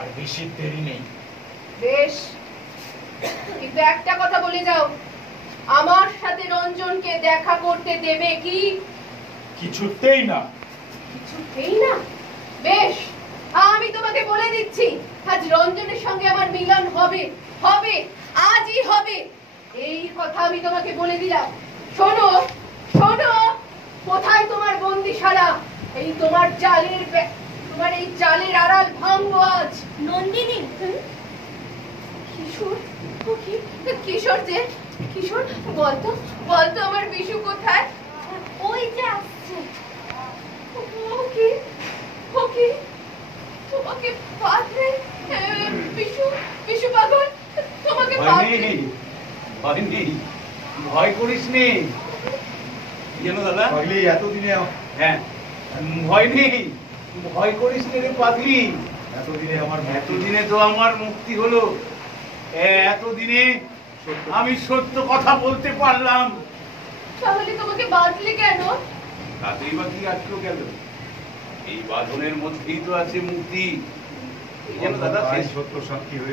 আর বেশি দেরি নেই। বেশ, কিন্তু একটা কথা বলে যাও, আমার সাথে রঞ্জনকে দেখা করতে দেবে কি? কিছুতেই না। কিছুতেই না? বেশ, আমি তোমাকে বলে দিচ্ছি, আজ রঞ্জনের সঙ্গে আমার মিলন হবে, হবে, আজই হবে। এই কথা আমি তোমাকে বলে দিলাম। শোনো শোনো, কোথায় তোমার বন্দিশালা? এই তোমার তোমার এই জালের আড়াল ভাঙবো আজ। নন্দিনী, কিশোর, কিশোর যে, কিশোর, বলতো বলতো আমার বিশু কোথায়? ওই যে আসছে। ওকে ওকে, তোমাকে পাত্রে, বিশু, বিশু পাগল, তোমাকে পাত্রে। ভয় নেই, ভয় করিস নে। জানো দাদা, এতদিনে, হ্যাঁ, ভয় নেই, ভয় করিস নে রে পাগলি। এতদিনে তো আমার মুক্তি হলো। এতদিনে আমি সত্য কথা বলতে পারলাম। তাহলে তোমাকে বাঁধলে কেন? রাত্রি বা কি আটলো গেল? এই বাঁধনের মধ্যেই তো আছে মুক্তি। জানো দাদা, সত্য সাক্ষী হয়ে